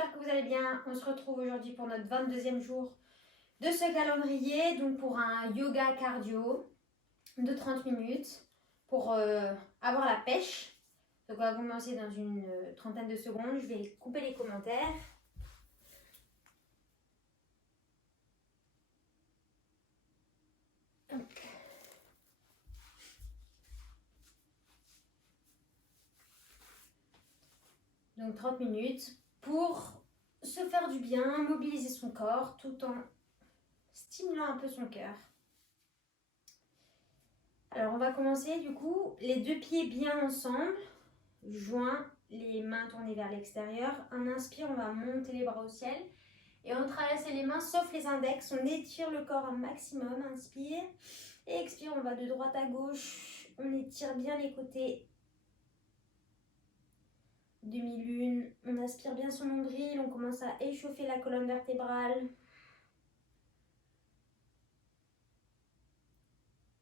j'espère que vous allez bien. On se retrouve aujourd'hui pour notre 22e jour de ce calendrier, donc pour un yoga cardio de 30 minutes pour avoir la pêche. Donc on va commencer dans une trentaine de secondes. Je vais couper les commentaires. Donc 30 minutes pour se faire du bien, mobiliser son corps tout en stimulant un peu son cœur. Alors on va commencer du coup, les deux pieds bien ensemble, joints, les mains tournées vers l'extérieur. On inspire, on va monter les bras au ciel et on traverse les mains sauf les index. On étire le corps un maximum, inspire et expire, on va de droite à gauche. On étire bien les côtés. Demi-lune, on aspire bien son nombril, on commence à échauffer la colonne vertébrale.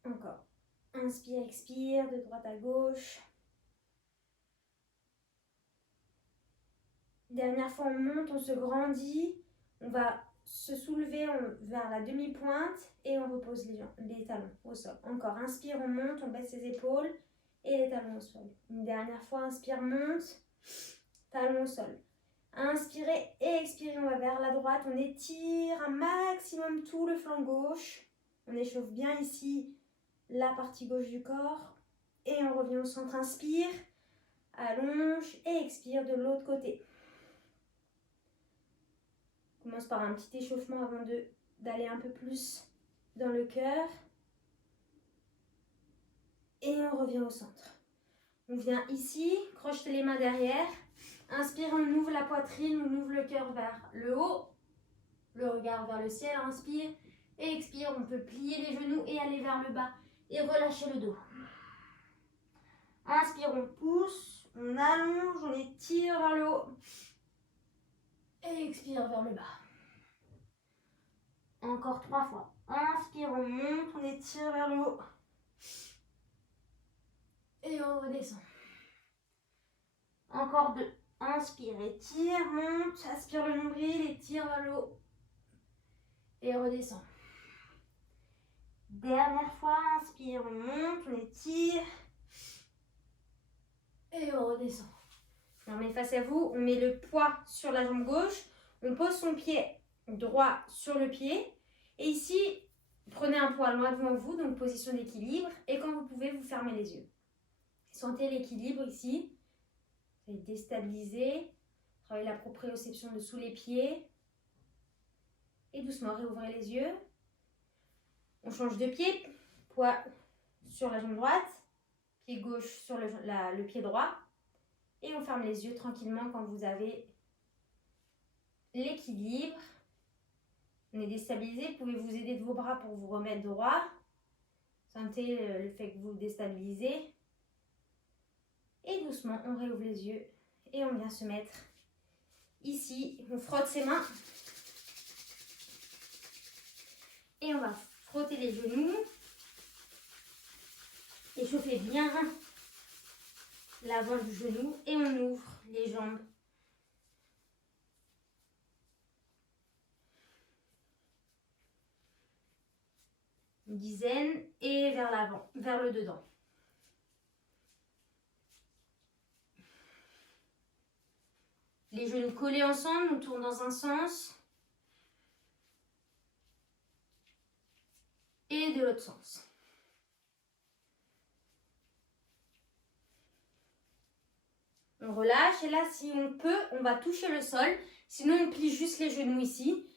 Encore. Inspire, expire, de droite à gauche. Dernière fois, on monte, on se grandit. On va se soulever vers la demi-pointe et on repose les talons au sol. Encore, inspire, on monte, on baisse les épaules et les talons au sol. Une dernière fois, inspire, monte, talons au sol. Inspirez et expirez, on va vers la droite. On étire un maximum tout le flanc gauche. On échauffe bien ici la partie gauche du corps. Et on revient au centre. Inspire, allonge et expire de l'autre côté. On commence par un petit échauffement avant d'aller un peu plus dans le cœur. Et on revient au centre. On vient ici, crochetez les mains derrière. Inspire, on ouvre la poitrine, on ouvre le cœur vers le haut. Le regard vers le ciel, inspire et expire. On peut plier les genoux et aller vers le bas et relâcher le dos. Inspire, on pousse, on allonge, on étire vers le haut. Et expire vers le bas. Encore 3 fois. Inspire, on monte, on étire vers le haut. Et on redescend. Encore 2. Inspire, étire, monte, aspire le nombril, étire vers le haut. Et redescend. Dernière fois, inspire, on monte, on étire. Et on redescend. On met face à vous, on met le poids sur la jambe gauche. On pose son pied droit sur le pied. Et ici, prenez un poids loin devant vous, donc position d'équilibre. Et quand vous pouvez, vous fermez les yeux. Sentez l'équilibre ici. Vous allez déstabiliser. Travaillez la proprioception de sous les pieds. Et doucement, réouvrez les yeux. On change de pied. Poids sur la jambe droite. Pied gauche sur le pied droit. Et on ferme les yeux tranquillement quand vous avez l'équilibre. On est déstabilisé. Vous pouvez vous aider de vos bras pour vous remettre droit. Sentez le fait que vous vous déstabilisez. Et doucement, on réouvre les yeux. Et on vient se mettre ici. On frotte ses mains. Et on va frotter les genoux. Échauffez bien l'avant du genou. Et on ouvre les jambes. Une dizaine. Et vers l'avant, vers le dedans. Les genoux collés ensemble, on tourne dans un sens. Et de l'autre sens. On relâche et là, si on peut, on va toucher le sol. Sinon, on plie juste les genoux ici.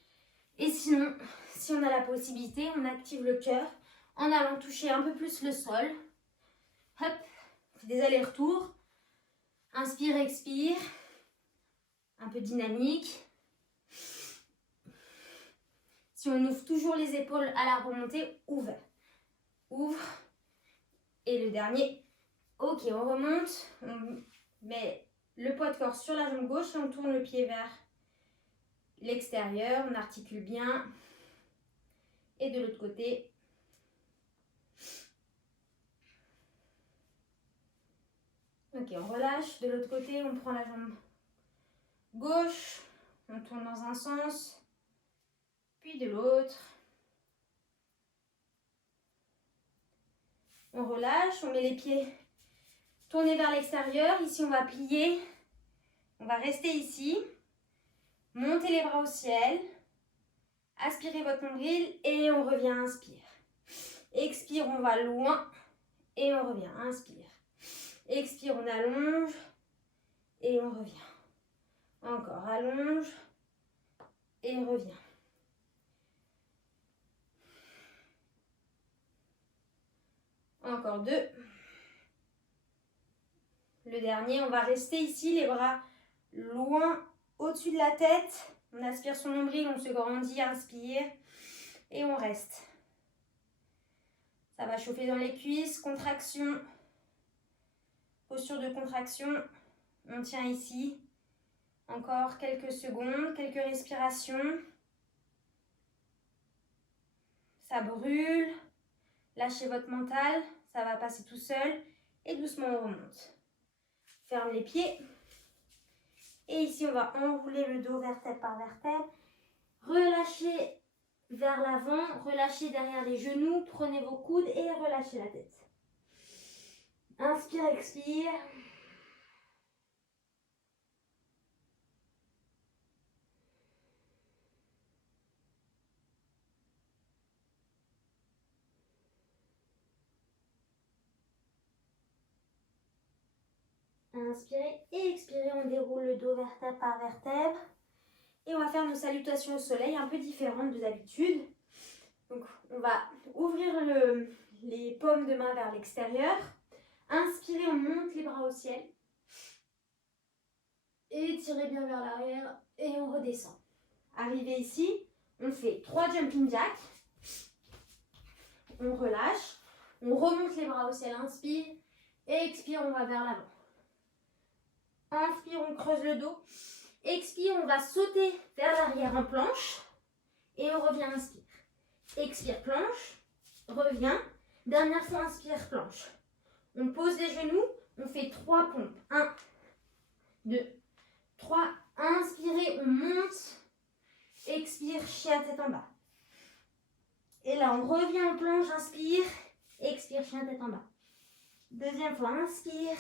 Et sinon, si on a la possibilité, on active le cœur en allant toucher un peu plus le sol. Hop, on fait des allers-retours. Inspire, expire. Un peu dynamique. Si on ouvre toujours les épaules à la remontée, ouvre. Ouvre. Et le dernier. Ok, on remonte. On met le poids de corps sur la jambe gauche et on tourne le pied vers l'extérieur. On articule bien. Et de l'autre côté. Ok, on relâche. De l'autre côté, on prend la jambe gauche. On tourne dans un sens, puis de l'autre. On relâche, on met les pieds tournés vers l'extérieur. Ici, on va plier. On va rester ici. Montez les bras au ciel. Aspirez votre nombril et on revient, inspire. Expire, on va loin et on revient, inspire. Expire, on allonge et on revient. Encore, allonge et on revient. Encore 2. Le dernier, on va rester ici, les bras loin au-dessus de la tête. On aspire son nombril, on se grandit, inspire et on reste. Ça va chauffer dans les cuisses, contraction, posture de contraction. On tient ici. Encore quelques secondes, quelques respirations. Ça brûle. Lâchez votre mental, ça va passer tout seul. Et doucement, on remonte. Ferme les pieds. Et ici, on va enrouler le dos vertèbre par vertèbre. Relâchez vers l'avant, relâchez derrière les genoux. Prenez vos coudes et relâchez la tête. Inspire, expire. Inspirez et expirez, on déroule le dos vertèbre par vertèbre. Et on va faire nos salutations au soleil un peu différentes de d'habitude. Donc on va ouvrir les paumes de main vers l'extérieur. Inspirez, on monte les bras au ciel. Étirez bien vers l'arrière et on redescend. Arrivé ici, on fait 3 jumping jacks. On relâche, on remonte les bras au ciel, inspire. Et expire, on va vers l'avant. Inspire, on creuse le dos. Expire, on va sauter vers l'arrière en planche. Et on revient, inspire. Expire, planche. Revient. Dernière fois, inspire, planche. On pose les genoux. On fait 3 pompes. 1, 2, 3. Inspirez, on monte. Expire, chien tête en bas. Et là, on revient en planche. Inspire. Expire, chien tête en bas. Deuxième fois, inspire.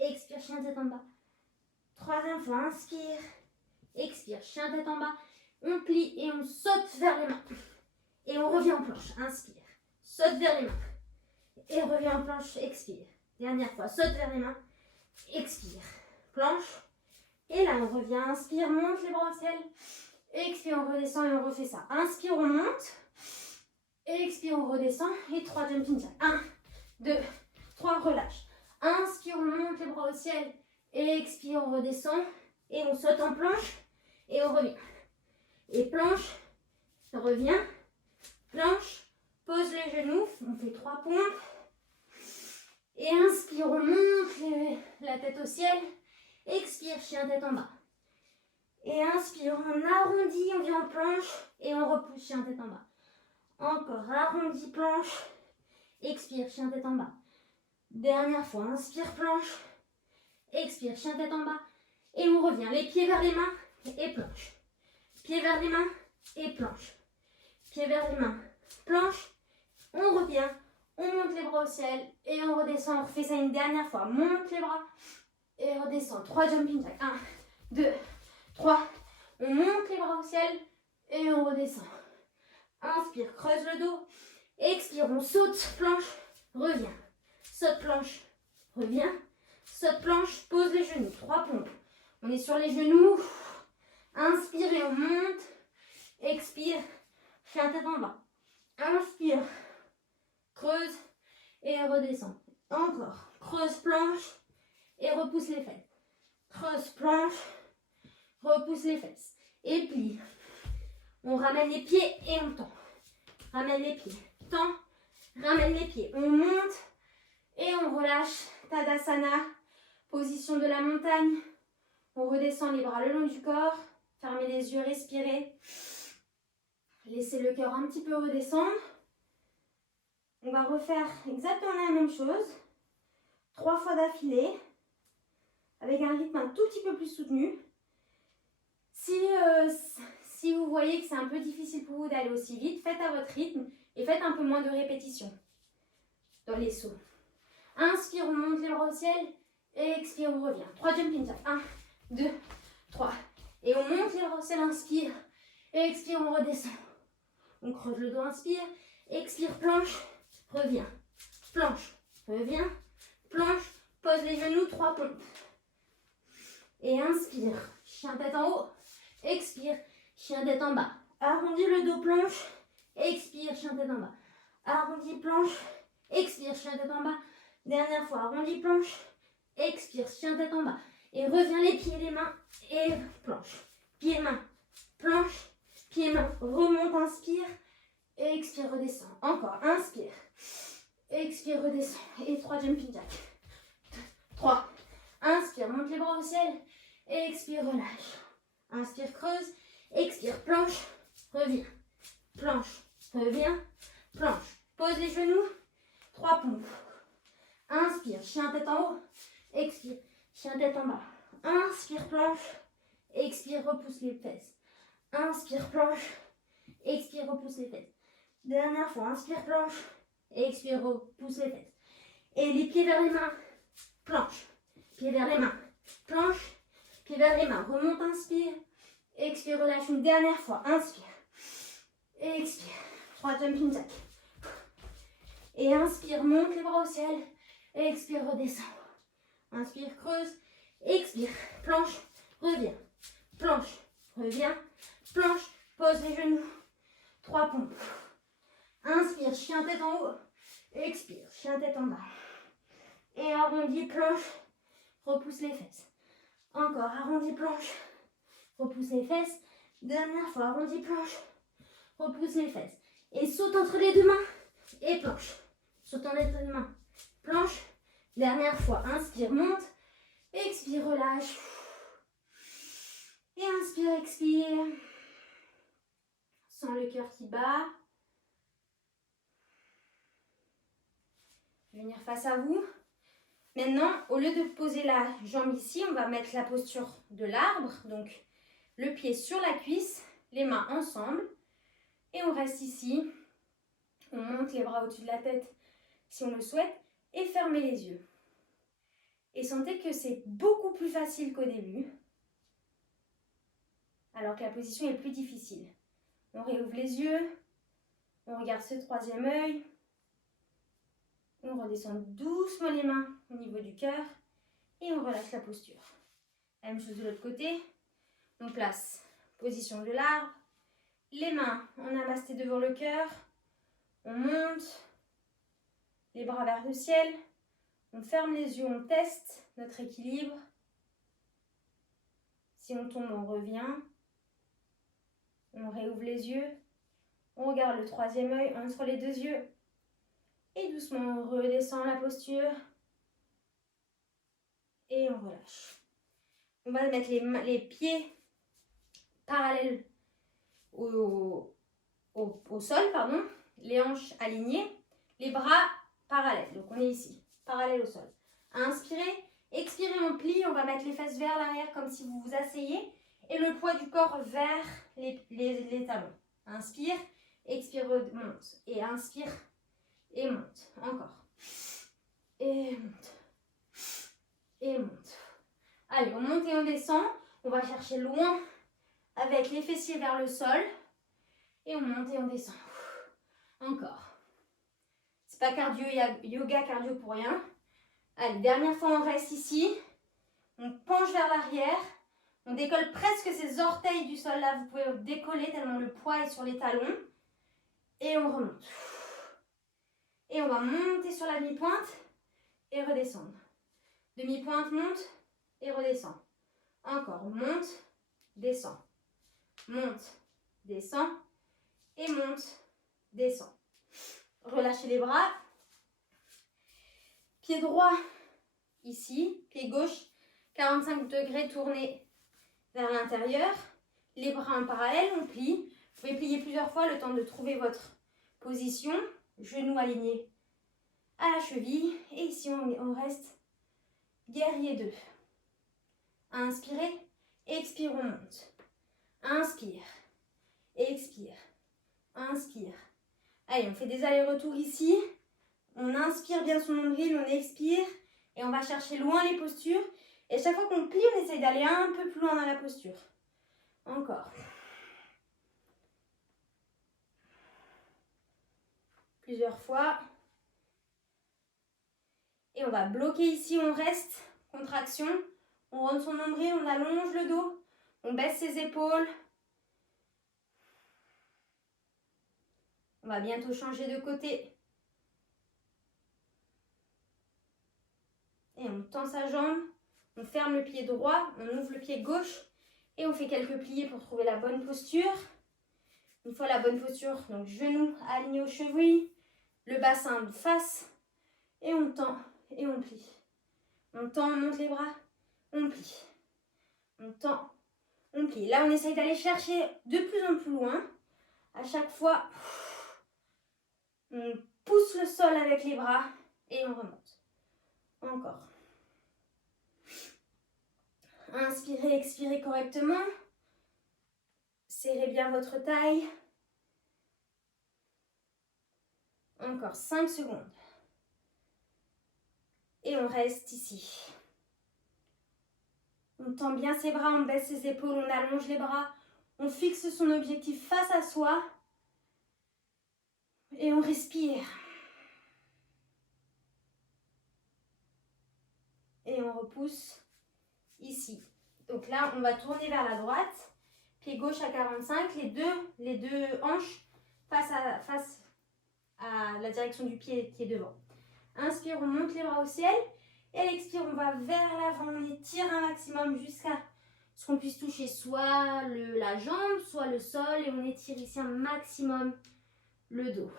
Expire, chien tête en bas. Troisième fois, inspire. Expire, chien tête en bas. On plie et on saute vers les mains. Et on revient en planche. Inspire. Saute vers les mains. Et revient en planche. Expire. Dernière fois, saute vers les mains. Expire. Planche. Et là, on revient. Inspire, monte les bras au ciel. Expire, on redescend et on refait ça. Inspire, on monte. Expire, on redescend. Et 3 jumping jacks. 1, 2, 3, relâche. Inspire, on monte les bras au ciel. Expire, on redescend. Et on saute en planche. Et on revient. Et planche. Revient. Planche. Pose les genoux. On fait 3 pompes. Et inspire, on monte la tête au ciel. Expire, chien tête en bas. Et inspire, on arrondit, on vient en planche. Et on repousse, chien tête en bas. Encore, arrondi, planche. Expire, chien tête en bas. Dernière fois, inspire, planche. Expire, chien tête en bas. Et on revient, les pieds vers les mains et planche. Pieds vers les mains et planche. Pieds vers les mains, planche. On revient, on monte les bras au ciel et on redescend. On refait ça une dernière fois. Monte les bras et redescend. 3 jumping jacks. 1, 2, 3. On monte les bras au ciel et on redescend. Inspire, creuse le dos. Expire, on saute, planche, revient. Saute, planche, revient. Saute, planche, pose les genoux. 3 pompes. On est sur les genoux. Inspire et on monte. Expire, chien tête en bas. Inspire, creuse et redescend. Encore, creuse, planche et repousse les fesses. Creuse, planche, repousse les fesses. Et plie. On ramène les pieds et on tend. Ramène les pieds, tend, ramène les pieds. On monte et on relâche. Tadasana, position de la montagne. On redescend les bras le long du corps. Fermez les yeux, respirez. Laissez le cœur un petit peu redescendre. On va refaire exactement la même chose. 3 fois d'affilée. Avec un rythme un tout petit peu plus soutenu. Si vous voyez que c'est un peu difficile pour vous d'aller aussi vite, faites à votre rythme et faites un peu moins de répétitions dans les sauts. Inspire, on monte les bras au ciel. Expire, on revient. 3 jumping jacks. 1, 2, 3. Et on monte les bras au ciel, inspire. Expire, on redescend. On creuse le dos, inspire. Expire, planche, reviens. Planche, reviens. Planche, pose les genoux, 3 pompes. Et inspire, chien tête en haut. Expire, chien tête en bas. Arrondis le dos, planche. Expire, chien tête en bas. Arrondis, planche. Expire, chien tête en bas. Dernière fois, arrondis, planche. Expire, chien tête en bas. Et reviens les pieds, les mains. Et planche. Pieds, mains. Planche. Pieds, mains. Remonte, inspire. Expire, redescend. Encore, inspire. Expire, redescend. Et 3 jumping jacks. 3. Inspire, monte les bras au ciel. Expire, relâche. Inspire, creuse. Expire, planche. Reviens. Planche. Reviens. Planche. Pose les genoux. 3 pompes. Inspire, chien tête en haut. Expire, chien tête en bas. Inspire, planche. Expire, repousse les fesses. Inspire, planche. Expire, repousse les fesses. Dernière fois, inspire, planche. Expire, repousse les fesses. Et les pieds vers les mains. Planche. Pieds vers les mains. Planche. Pieds vers les mains. Remonte, inspire. Expire, relâche une dernière fois. Inspire. Expire. 3 jumping jacks. Et inspire, monte les bras au ciel. Expire, redescend. Inspire, creuse. Expire, planche, reviens. Planche, reviens. Planche, pose les genoux. 3 pompes. Inspire, chien tête en haut. Expire, chien tête en bas. Et arrondis, planche. Repousse les fesses. Encore, arrondis, planche. Repousse les fesses. Dernière fois, arrondis, planche. Repousse les fesses. Et saute entre les deux mains. Et planche. Saute entre les deux mains. Planche. Dernière fois, inspire, monte. Expire, relâche. Et inspire, expire. Sens le cœur qui bat. Venir face à vous. Maintenant, au lieu de poser la jambe ici, on va mettre la posture de l'arbre. Donc, le pied sur la cuisse, les mains ensemble. Et on reste ici. On monte les bras au-dessus de la tête si on le souhaite. Et fermez les yeux. Et sentez que c'est beaucoup plus facile qu'au début. Alors que la position est plus difficile. On réouvre les yeux. On regarde ce troisième œil. On redescend doucement les mains au niveau du cœur. Et on relâche la posture. La même chose de l'autre côté. On place position de l'arbre. Les mains en namasté devant le cœur. On monte. Les bras vers le ciel. On ferme les yeux, on teste notre équilibre. Si on tombe, on revient. On réouvre les yeux. On regarde le troisième œil entre les deux yeux. Et doucement, on redescend la posture. Et on relâche. On va mettre les pieds parallèles au sol, pardon. Les hanches alignées. Les bras parallèles. Donc on est ici, parallèle au sol. Inspirez. Expirez, on plie. On va mettre les fesses vers l'arrière comme si vous vous asseyez. Et le poids du corps vers les talons. Inspire. Expire, monte. Et inspire. Et monte. Encore. Et monte. Et monte. Allez, on monte et on descend. On va chercher loin avec les fessiers vers le sol. Et on monte et on descend. Encore. C'est pas cardio, yoga cardio pour rien. Allez, dernière fois, on reste ici. On penche vers l'arrière. On décolle presque ses orteils du sol. Là, vous pouvez décoller tellement le poids est sur les talons. Et on remonte. Et on va monter sur la demi-pointe et redescendre. Demi-pointe, monte et redescend. Encore, monte, descend. Monte, descend. Et monte, descend. Relâchez les bras. Pied droit ici, pied gauche, 45 degrés tourné vers l'intérieur. Les bras en parallèle, on plie. Vous pouvez plier plusieurs fois le temps de trouver votre position. Genoux alignés à la cheville. Et ici, on reste guerrier 2. Inspirez, expire, on monte. Inspire. Expire. Inspire. Allez, on fait des allers-retours ici. On inspire bien son nombril, on expire. Et on va chercher loin les postures. Et chaque fois qu'on plie, on essaye d'aller un peu plus loin dans la posture. Encore. Plusieurs fois. Et on va bloquer ici, on reste. Contraction. On rentre son nombril, on allonge le dos. On baisse ses épaules. On va bientôt changer de côté. Et on tend sa jambe. On ferme le pied droit. On ouvre le pied gauche. Et on fait quelques pliés pour trouver la bonne posture. Une fois la bonne posture, donc genoux alignés aux chevilles. Le bassin de face. Et on tend et on plie. On tend, on monte les bras. On plie. On tend, on plie. Là, on essaye d'aller chercher de plus en plus loin. À chaque fois, on pousse le sol avec les bras et on remonte. Encore. Inspirez, expirez correctement. Serrez bien votre taille. Encore 5 secondes. Et on reste ici. On tend bien ses bras, on baisse ses épaules, on allonge les bras. On fixe son objectif face à soi. Et on respire. Et on repousse ici. Donc là, on va tourner vers la droite. Pied gauche à 45. Les deux hanches face à la direction du pied qui est devant. Inspire, on monte les bras au ciel. Et à l'expire, on va vers l'avant. On étire un maximum jusqu'à ce qu'on puisse toucher soit la jambe, soit le sol. Et on étire ici un maximum le dos.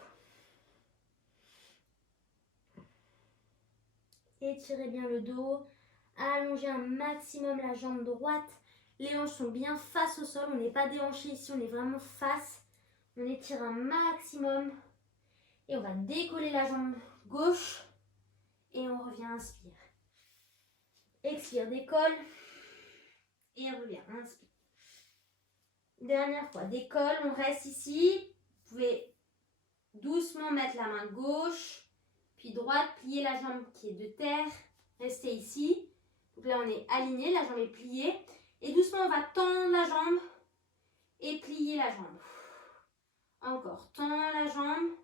Étirez bien le dos. Allongez un maximum la jambe droite. Les hanches sont bien face au sol. On n'est pas déhanché ici, on est vraiment face. On étire un maximum. Et on va décoller la jambe gauche. Et on revient, inspire. Expire, décolle. Et on revient, inspire. Dernière fois, décolle, on reste ici. Vous pouvez doucement mettre la main gauche, puis droite, plier la jambe qui est de terre. Restez ici. Donc là, on est aligné, la jambe est pliée. Et doucement, on va tendre la jambe et plier la jambe. Encore, tend la jambe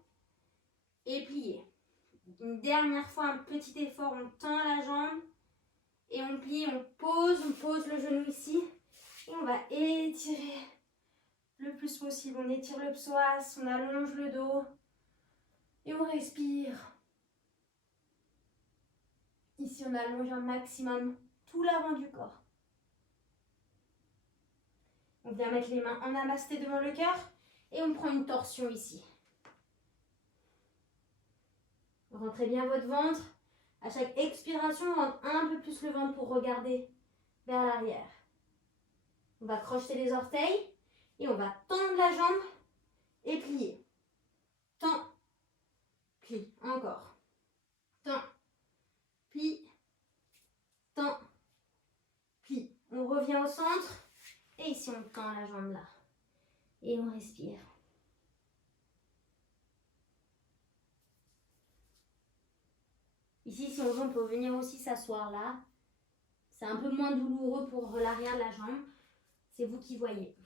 et plier. Une dernière fois, un petit effort, on tend la jambe et on plie, on pose le genou ici. Et on va étirer le plus possible. On étire le psoas, on allonge le dos et on respire. Ici, on allonge un maximum tout l'avant du corps. On vient mettre les mains en namasté devant le cœur et on prend une torsion ici. Rentrez bien votre ventre. À chaque expiration, on rentre un peu plus le ventre pour regarder vers l'arrière. On va crocheter les orteils et on va tendre la jambe et plier. Tends, plie, encore. Tends, plie, tends, plie. On revient au centre et ici on tend la jambe là. Et on respire. Ici, si on veut, on peut venir aussi s'asseoir là. C'est un peu moins douloureux pour l'arrière de la jambe. C'est vous qui voyez.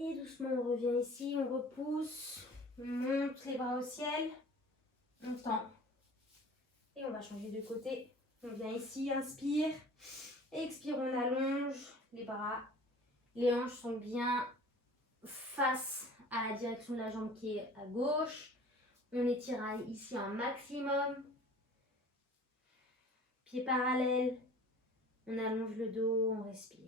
Et doucement, on revient ici, on repousse, on monte les bras au ciel, on tend. Et on va changer de côté. On vient ici, inspire, expire, on allonge les bras. Les hanches sont bien face à la direction de la jambe qui est à gauche. On étire ici un maximum. Pieds parallèles. On allonge le dos, on respire.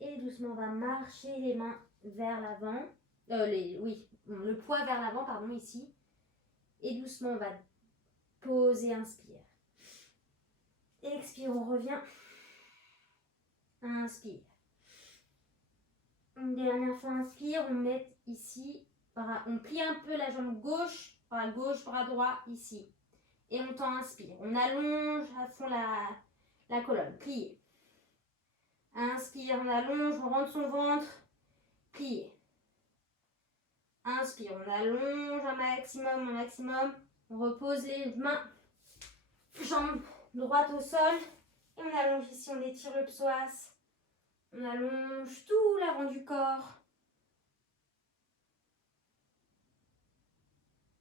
Et doucement, on va marcher les mains vers l'avant. Le poids vers l'avant, pardon, ici. Et doucement, on va poser, inspire. Expire, on revient. Inspire. Une dernière fois, inspire. On met ici, on plie un peu la jambe gauche, bras gauche, bras droit, ici. Et on tend, inspire. On allonge à fond la colonne. Pliez. Inspire, on allonge, on rentre son ventre. Pliez. Inspire, on allonge un maximum, un maximum. On repose les mains, jambes droites au sol. Et on allonge ici, on étire le psoas. On allonge tout l'avant du corps.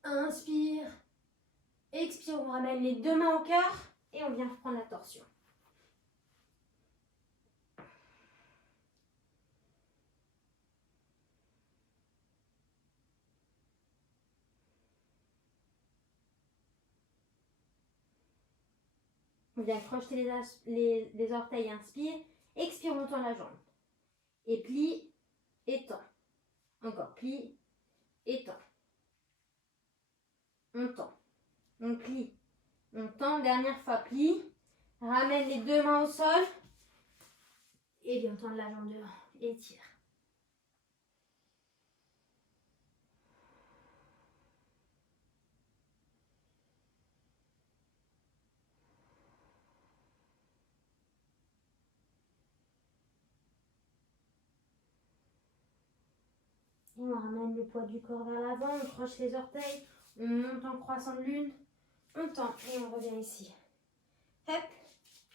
Inspire. Expire, on ramène les deux mains au cœur. Et on vient reprendre la torsion. On vient crocheter les orteils, inspire. Expire, on tend la jambe. Et plie, et tend. Encore, plie, et tend. On tend. On plie. On tend, dernière fois, plie. Ramène les deux mains au sol. Et bien tendre la jambe devant. Étire. Et on ramène le poids du corps vers l'avant, on croche les orteils, on monte en croissant de lune, on tend et on revient ici. Hop,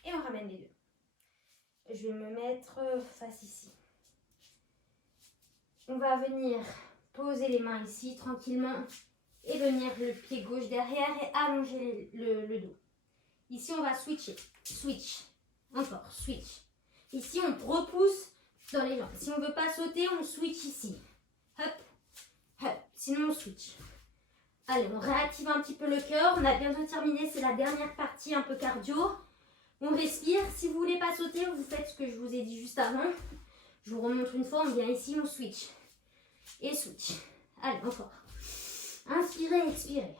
et on ramène les deux. Je vais me mettre face ici. On va venir poser les mains ici tranquillement et venir le pied gauche derrière et allonger le dos. Ici, on va switcher. Switch. Encore, switch. Ici, on repousse dans les jambes. Si on ne veut pas sauter, on switch ici. Hop, hop. Sinon, on switch. Allez, on réactive un petit peu le cœur. On a bientôt terminé. C'est la dernière partie un peu cardio. On respire. Si vous ne voulez pas sauter, vous faites ce que je vous ai dit juste avant. Je vous remontre une fois. On vient ici, on switch. Et switch. Allez, encore. Inspirez, expirez.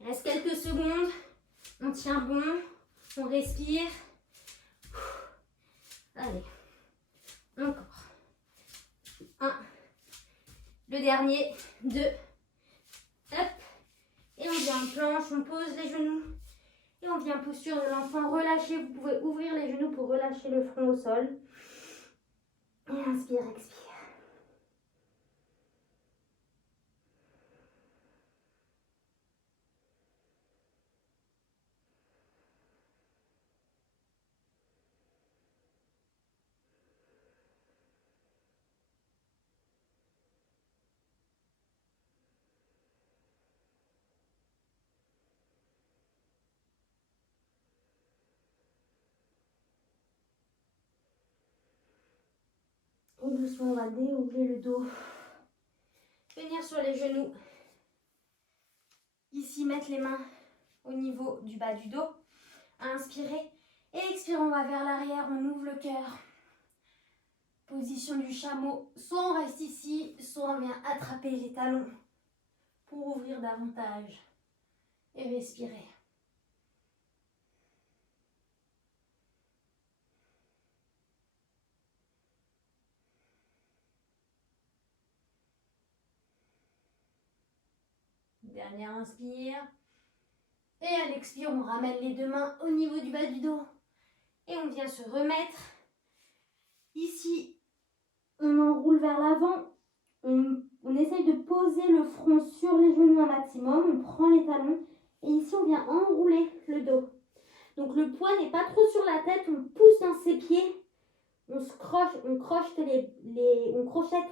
Il reste quelques secondes. On tient bon. On respire. Allez. Encore. 1. Le dernier. 2. Hop. Et on vient en planche. On pose les genoux. Et on vient posture de l'enfant. Relâchez. Vous pouvez ouvrir les genoux pour relâcher le front au sol. Et inspire, expire. Et doucement, on va dérouler le dos. Venir sur les genoux. Ici, mettre les mains au niveau du bas du dos. Inspirez. Et expirez, on va vers l'arrière. On ouvre le cœur. Position du chameau. Soit on reste ici, soit on vient attraper les talons pour ouvrir davantage. Et respirer. Dernière inspire. Et à l'expire, on ramène les deux mains au niveau du bas du dos. Et on vient se remettre. Ici, on enroule vers l'avant. On essaye de poser le front sur les genoux un maximum. On prend les talons. Et ici, on vient enrouler le dos. Donc, le poids n'est pas trop sur la tête. On pousse dans ses pieds. On crochette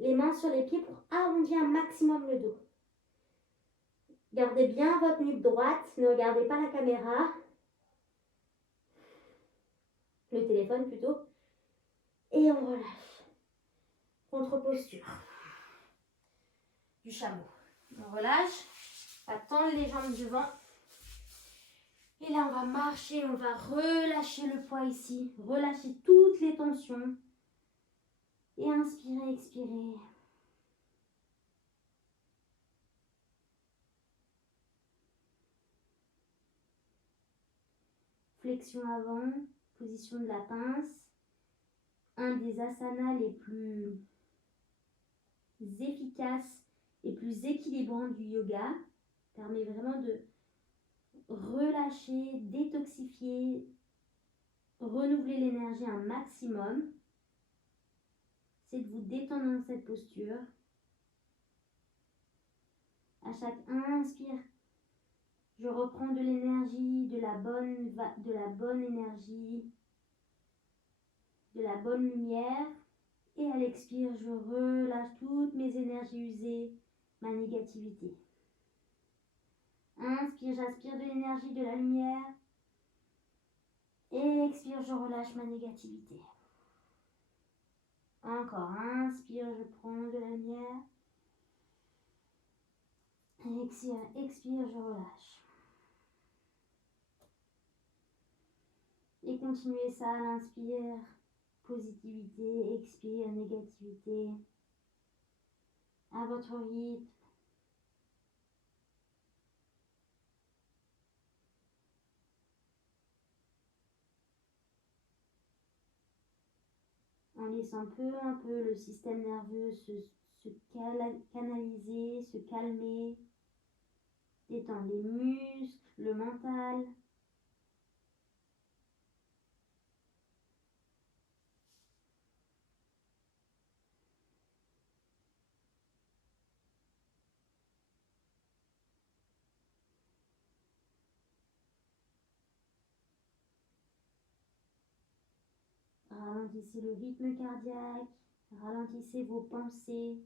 les mains sur les pieds pour arrondir un maximum le dos. Gardez bien votre nuque droite, ne regardez pas la caméra, le téléphone plutôt, et on relâche. Contre-posture du chameau. On relâche, on va tendre les jambes devant. Et là, on va marcher, on va relâcher le poids ici, relâcher toutes les tensions. Et inspirez, expirez. Flexion avant, position de la pince, un des asanas les plus efficaces et plus équilibrants du yoga. Permet vraiment de relâcher, détoxifier, renouveler l'énergie un maximum. C'est de vous détendre dans cette posture. À chaque inspire, je reprends de l'énergie, de la bonne énergie, de la bonne lumière. Et à l'expire, je relâche toutes mes énergies usées, ma négativité. Inspire, j'aspire de l'énergie, de la lumière. Et expire, je relâche ma négativité. Encore, inspire, je prends de la lumière. Et expire, je relâche. Et continuez ça à l'inspire, positivité, expire, négativité, à votre rythme. En laissant peu à peu le système nerveux se canaliser, se calmer, détendre les muscles, le mental. Ralentissez le rythme cardiaque, ralentissez vos pensées.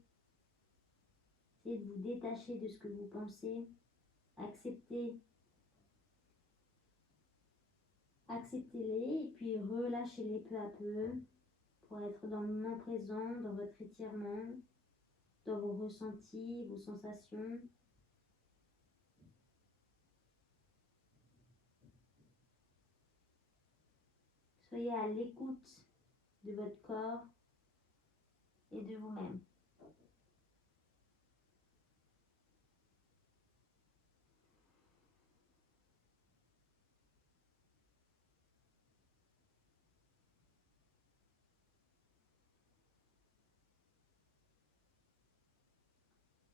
Essayez de vous détacher de ce que vous pensez. Acceptez-les et puis relâchez-les peu à peu pour être dans le moment présent, dans votre étirement, dans vos ressentis, vos sensations. Soyez à l'écoute de votre corps et de vous-même.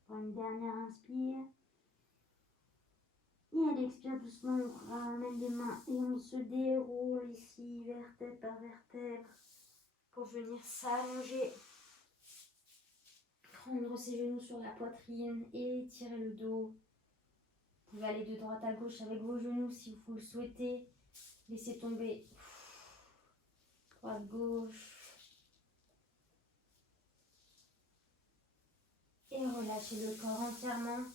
Pour une dernière inspire. Et à l'expire doucement, on ramène les mains et on se déroule ici, vertèbre par vertèbre, pour venir s'allonger. Prendre ses genoux sur la poitrine et étirer le dos. Vous pouvez aller de droite à gauche avec vos genoux si vous le souhaitez. Laissez tomber. Droite, gauche. Et relâchez le corps entièrement.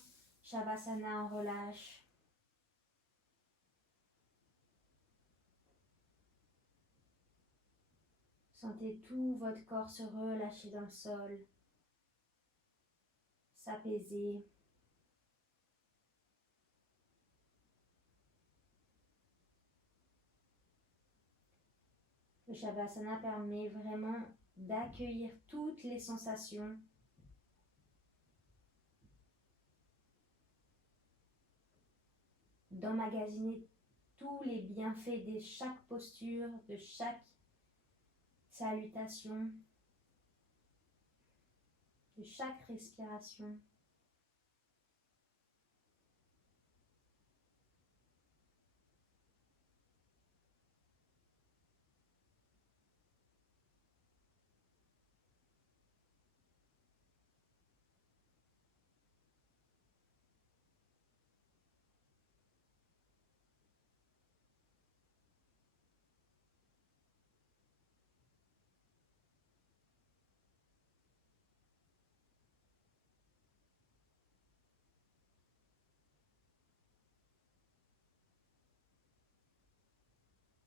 Shavasana, on relâche. Sentez tout votre corps se relâcher dans le sol. S'apaiser. Le Shavasana permet vraiment d'accueillir toutes les sensations. D'emmagasiner tous les bienfaits de chaque posture, de chaque salutation, de chaque respiration.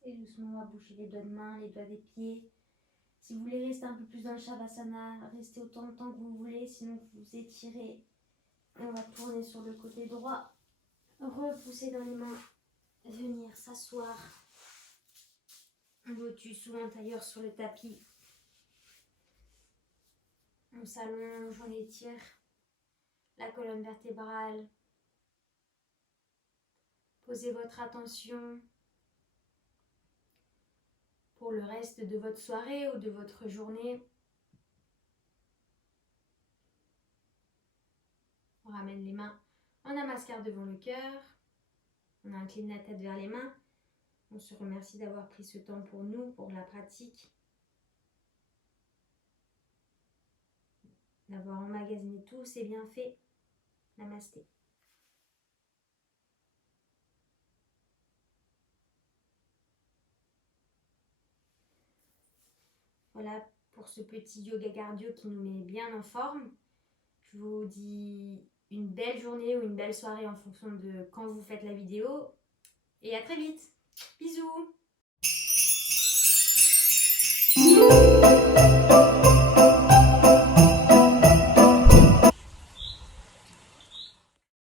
Et doucement, on va bouger les doigts de main, les doigts des pieds. Si vous voulez rester un peu plus dans le Shavasana, restez autant de temps que vous voulez, sinon vous étirez. Et on va tourner sur le côté droit. Repousser dans les mains. Venir s'asseoir. Lotus ou en tailleur sur le tapis. On s'allonge, on étire la colonne vertébrale. Posez votre attention pour le reste de votre soirée ou de votre journée. On ramène les mains en namaskar devant le cœur. On incline la tête vers les mains. On se remercie d'avoir pris ce temps pour nous, pour la pratique. D'avoir emmagasiné tous ces bienfaits. Namasté. Voilà pour ce petit yoga cardio qui nous met bien en forme. Je vous dis une belle journée ou une belle soirée en fonction de quand vous faites la vidéo. Et à très vite. Bisous.